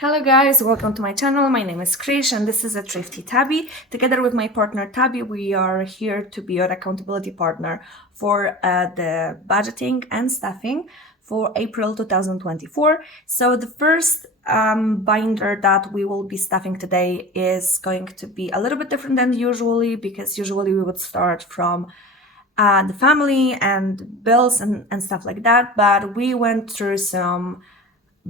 Hello guys, welcome to my channel. My name is Krish and this is a Thrifty Tabby. Together with my partner Tabby, we are here to be your accountability partner for the budgeting and staffing for April 2024. So the first binder that we will be staffing today is going to be a little bit different than usually, because usually we would start from the family and bills and stuff like that, but we went through some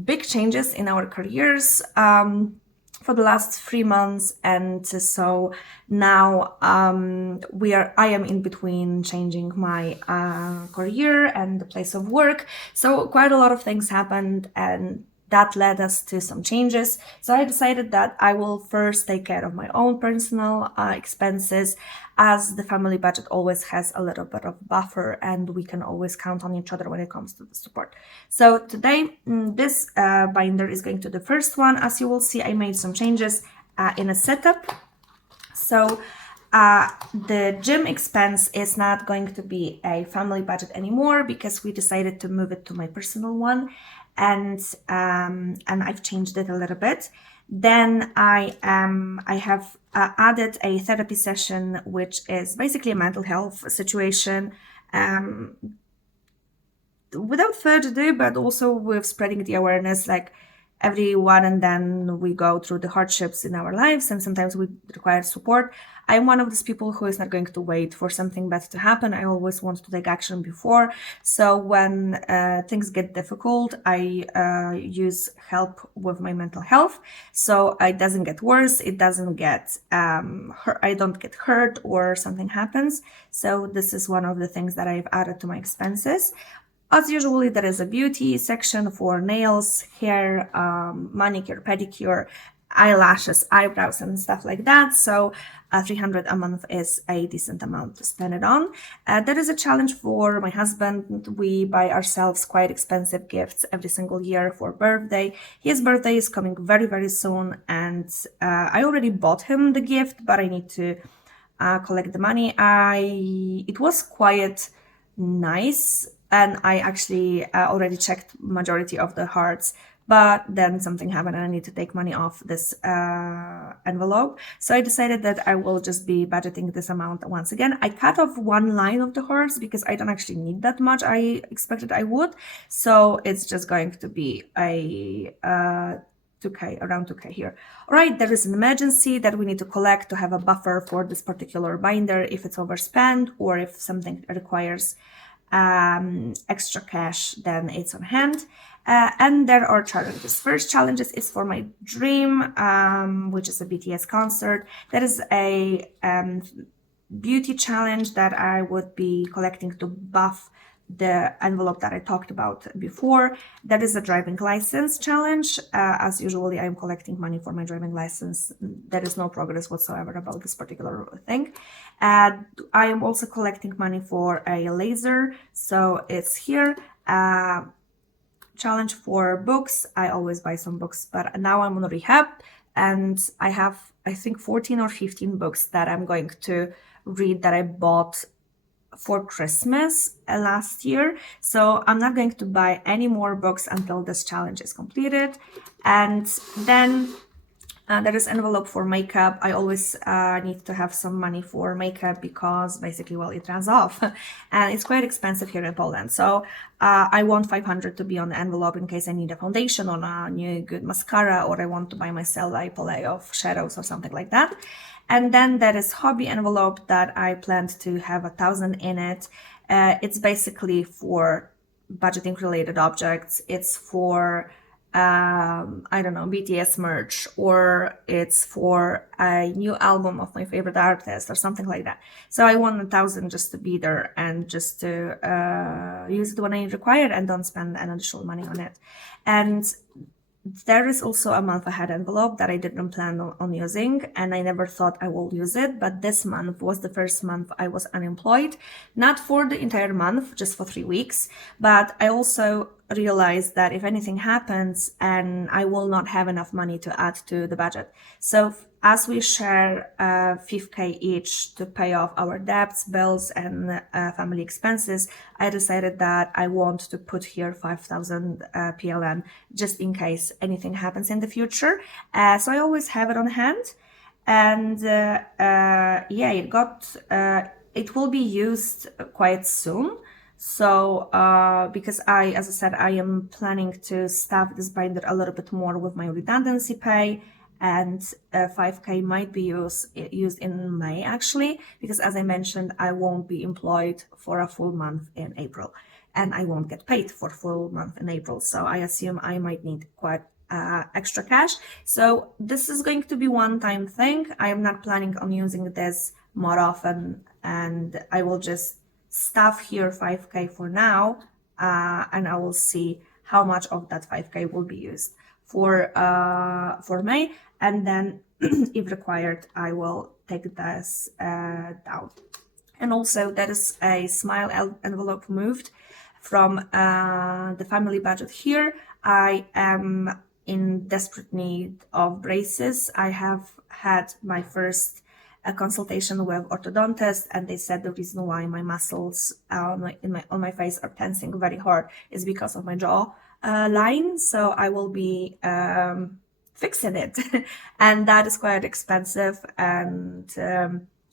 big changes in our careers for the last 3 months, and so now I am in between changing my career and the place of work. So quite a lot of things happened, and that led us to some changes. So I decided that I will first take care of my own personal expenses, as the family budget always has a little bit of buffer and we can always count on each other when it comes to the support. So today, this binder is going to the first one. As you will see, I made some changes in a setup. So the gym expense is not going to be a family budget anymore, because we decided to move it to my personal one, and I've changed it a little bit. Then I have added a therapy session, which is basically a mental health situation, without further ado, but also with spreading the awareness, like everyone, and then we go through the hardships in our lives and sometimes we require support. I'm one of those people who is not going to wait for something bad to happen. I always want to take action before. So when things get difficult, I use help with my mental health, so it doesn't get worse, it doesn't get hurt, I don't get hurt or something happens. So this is one of the things that I've added to my expenses. As usually, there is a beauty section for nails, hair, manicure, pedicure, eyelashes, eyebrows, and stuff like that. So 300 a month is a decent amount to spend it on. There is a challenge for my husband. We buy ourselves quite expensive gifts every single year for birthday. His birthday is coming very, very soon, and I already bought him the gift, but I need to collect the money. It was quite nice, and I actually already checked majority of the hearts, but then something happened and I need to take money off this envelope. So I decided that I will just be budgeting this amount once again. I cut off one line of the hearts because I don't actually need that much. I expected I would. So it's just going to be a 2K, around 2K here. All right, there is an emergency that we need to collect to have a buffer for this particular binder if it's overspent or if something requires extra cash, then it's on hand. And there are challenges. First challenges is for my dream, which is a BTS concert. That is a beauty challenge that I would be collecting to buff the envelope that I talked about before. That is a driving license challenge. As usually, I'm collecting money for my driving license. There is no progress whatsoever about this particular thing. I am also collecting money for a laser, so it's here. Challenge for books. I always buy some books, but now I'm on rehab and I have, I think, 14 or 15 books that I'm going to read that I bought for Christmas last year. So I'm not going to buy any more books until this challenge is completed. And then there is envelope for makeup. I always need to have some money for makeup because basically, well, it runs off and it's quite expensive here in Poland. So I want 500 to be on the envelope in case I need a foundation or a new good mascara, or I want to buy myself a palette of shadows or something like that. And then there is hobby envelope that I planned to have 1,000 in it. It's basically for budgeting related objects. It's for I don't know, BTS merch, or it's for a new album of my favorite artist or something like that. So I want 1,000 just to be there and just to use it when I require and don't spend an additional money on it. And there is also a month ahead envelope that I didn't plan on using, and I never thought I will use it, but this month was the first month I was unemployed. Not for the entire month, just for 3 weeks, but I also realized that if anything happens and I will not have enough money to add to the budget. So as we share 5K each to pay off our debts, bills, and family expenses, I decided that I want to put here 5,000 PLN just in case anything happens in the future. So I always have it on hand. And yeah, it will be used quite soon. So because as I said, I am planning to staff this binder a little bit more with my redundancy pay, and 5K might be used in May actually, because as I mentioned, I won't be employed for a full month in April, and I won't get paid for full month in April. So I assume I might need quite extra cash. So this is going to be one-time thing. I am not planning on using this more often, and I will just stuff here 5K for now, and I will see how much of that 5K will be used for May, and then if required, I will take this down. And also, there is a smile envelope moved from the family budget here. I am in desperate need of braces. I have had my first consultation with orthodontist, and they said the reason why my muscles on my face are tensing very hard is because of my jaw line. So I will be fixing it, and that is quite expensive. And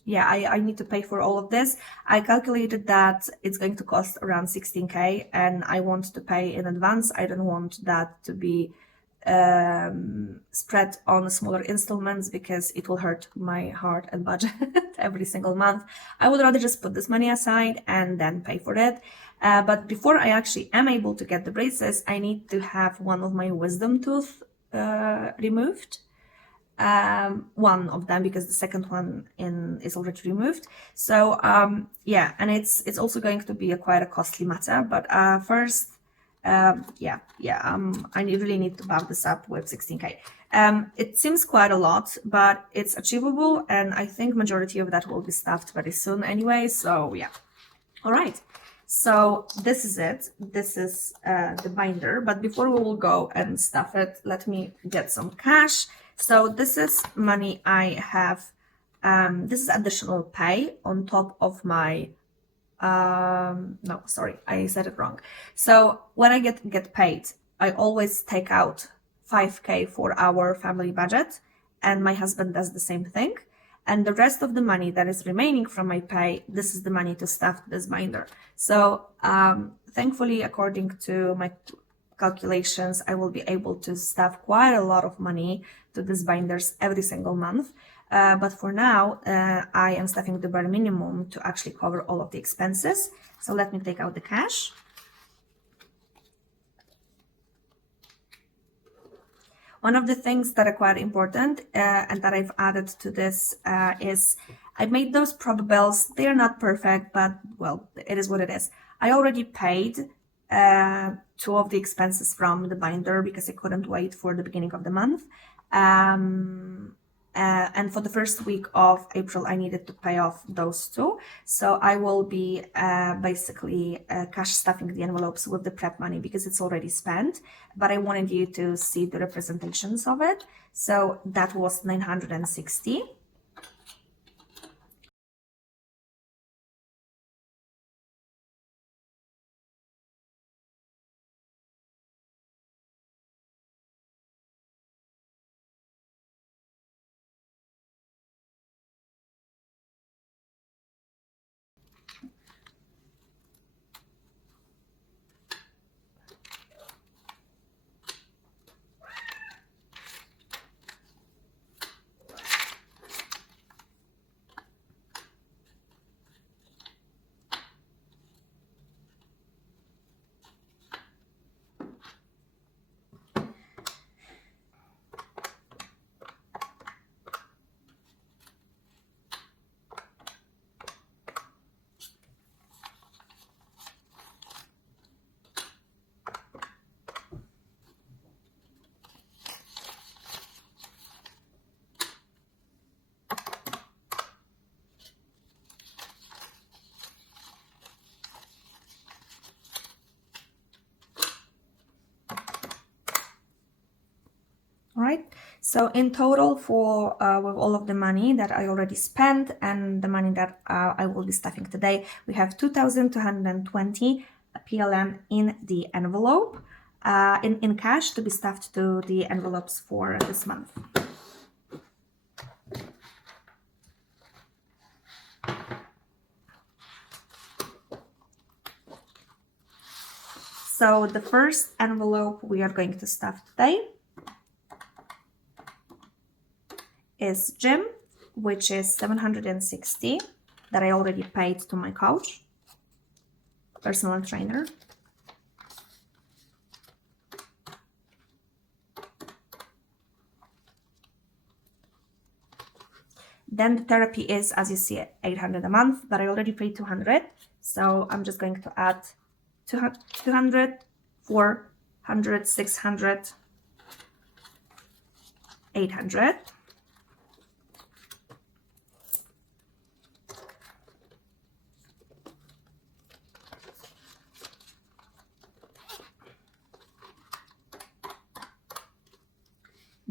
yeah, I need to pay for all of this. I calculated that it's going to cost around 16K, and I want to pay in advance. I don't want that to be spread on smaller installments because it will hurt my heart and budget every single month. I would rather just put this money aside and then pay for it. But before I actually am able to get the braces, I need to have one of my wisdom tooth removed. One of them, because the second one is already removed. So yeah, and it's also going to be quite a costly matter. But first, yeah, I really need to bump this up with 16K. It seems quite a lot, but it's achievable, and I think majority of that will be stuffed very soon anyway. So yeah, all right. So this is it. This is the binder. But before we will go and stuff it, let me get some cash. So this is money I have. This is additional pay on top of my. No, sorry, I said it wrong. So when I get paid, I always take out 5K for our family budget, and my husband does the same thing. And the rest of the money that is remaining from my pay, this is the money to stuff this binder. So thankfully, according to my calculations, I will be able to stuff quite a lot of money to these binders every single month. But for now, I am stuffing the bare minimum to actually cover all of the expenses. So let me take out the cash. One of the things that are quite important and that I've added to this is I made those prob bills. They are not perfect, but well, it is what it is. I already paid two of the expenses from the binder because I couldn't wait for the beginning of the month. And for the first week of April, I needed to pay off those two. So I will be basically cash stuffing the envelopes with the prep money because it's already spent. But I wanted you to see the representations of it. So that was 960. So in total, for with all of the money that I already spent and the money that I will be stuffing today, we have 2,220 PLN in the envelope, in cash to be stuffed to the envelopes for this month. So the first envelope we are going to stuff today is gym, which is 760 that I already paid to my coach, personal trainer. Then the therapy is, as you see, 800 a month, but I already paid 200. So I'm just going to add 200, 400, 600, 800.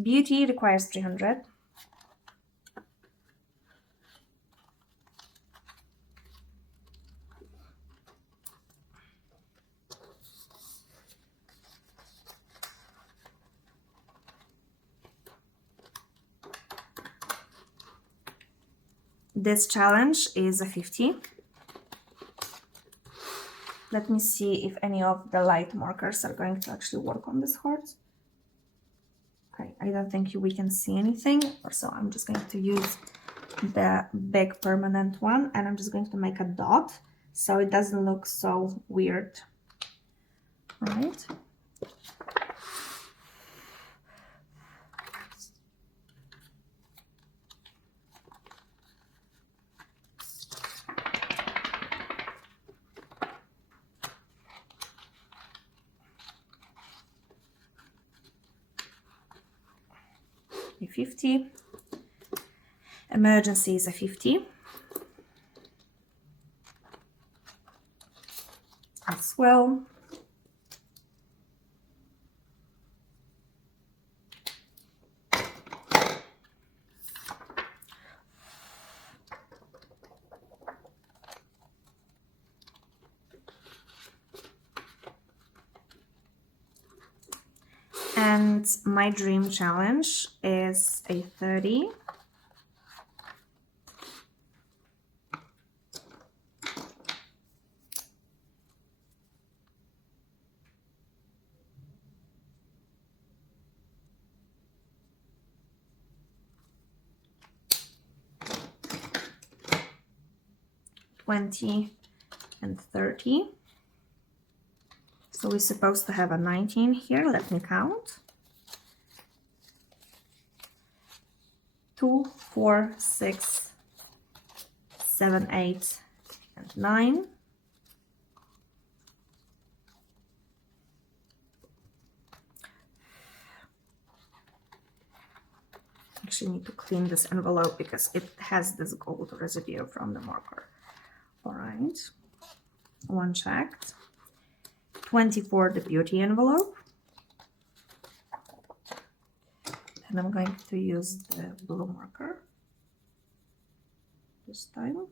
Beauty requires 300. This challenge is a 50. Let me see if any of the light markers are going to actually work on this heart. Okay, I don't think we can see anything, so I'm just going to use the big permanent one, and I'm just going to make a dot so it doesn't look so weird. All right. A 50. Emergency is a 50 as well. And my dream challenge is a 30. $20 and 30. So we're supposed to have a 19 here. Let me count. 2, 4, 6, 7, 8, and 9. Actually need to clean this envelope because it has this gold residue from the marker. All right, one checked. 24, the beauty envelope. And I'm going to use the blue marker this time.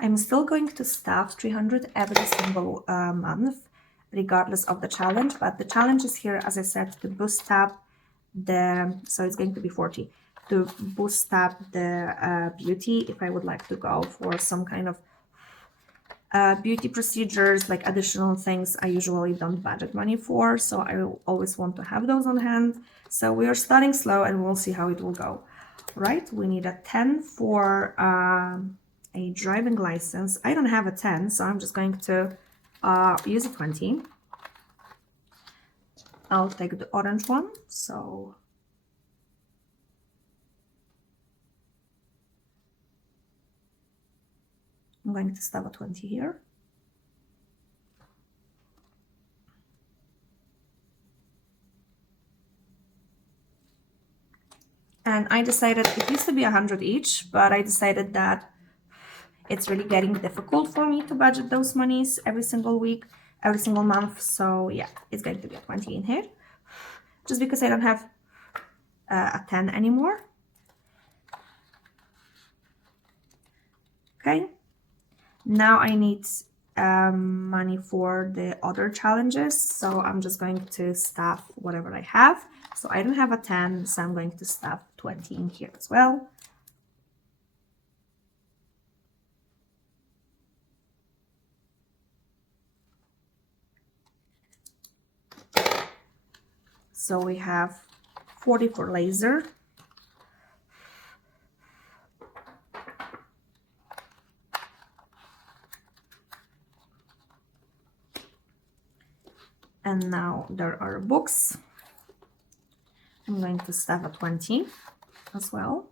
I'm still going to stuff 300 every single month, regardless of the challenge, but the challenge is here, as I said, to boost up so it's going to be 40, to boost up the beauty if I would like to go for some kind of beauty procedures, like additional things I usually don't budget money for, so I always want to have those on hand. So we are starting slow and we'll see how it will go. Right, we need a 10 for a driving license. I don't have a 10, so I'm just going to use a 20. I'll take the orange one. So I'm going to stuff a 20 here. And I decided, it used to be 100 each, but I decided that it's really getting difficult for me to budget those monies every single week. every single month. So yeah, it's going to be a 20 in here, just because I don't have a 10 anymore. Okay, now I need money for the other challenges, so I'm just going to stuff whatever I have. So I don't have a 10, so I'm going to stuff 20 in here as well. So we have 40 for laser. And now there are books. I'm going to stuff a 20 as well.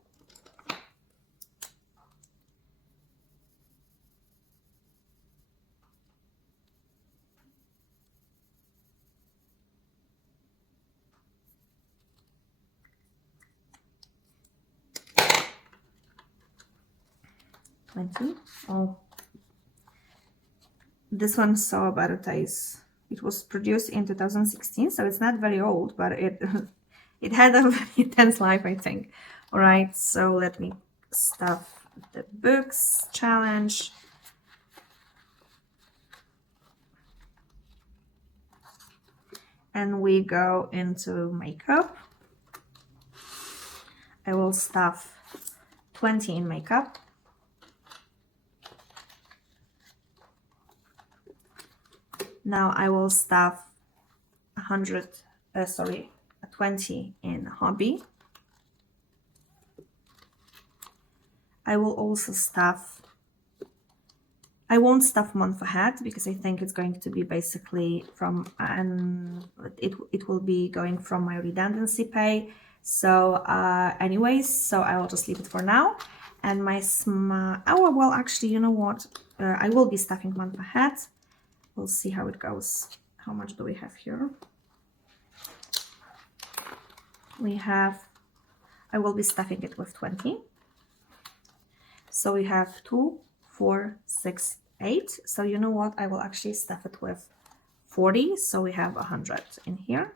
Oh, this one saw advertise. It was produced in 2016, so it's not very old, but it it had a very intense life, I think. All right, so let me stuff the books challenge. And we go into makeup. I will stuff 20 in makeup. Now I will stuff 20 in hobby. I will also stuff, I won't stuff month ahead because I think it's going to be basically from, it will be going from my redundancy pay. So anyways, so I will just leave it for now. And my oh, well, actually, you know what? I will be stuffing month ahead. We'll see how it goes. How much do we have here? We have, I will be stuffing it with 20. So we have 2, 4, 6, 8. So you know what? I will actually stuff it with 40. So we have 100 in here.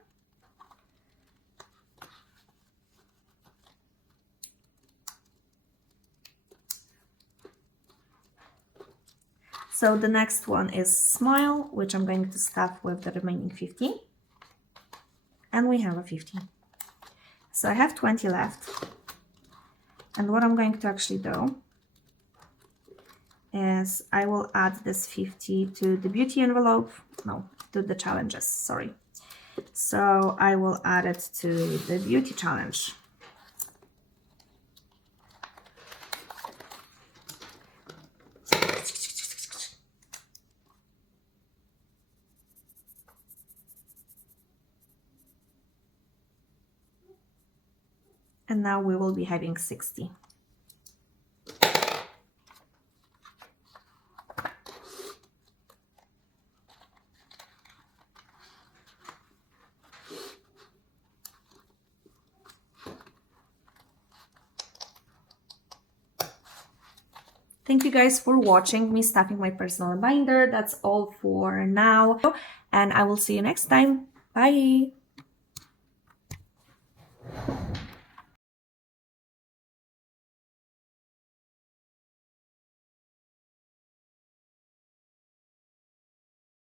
So the next one is Smile, which I'm going to stuff with the remaining 50. And we have a 50. So I have 20 left. And what I'm going to actually do is I will add this 50 to the beauty envelope. No, to the challenges, sorry. So I will add it to the beauty challenge. And now we will be having 60. Thank you guys for watching me stuffing my personal binder. That's all for now, and I will see you next time. Bye!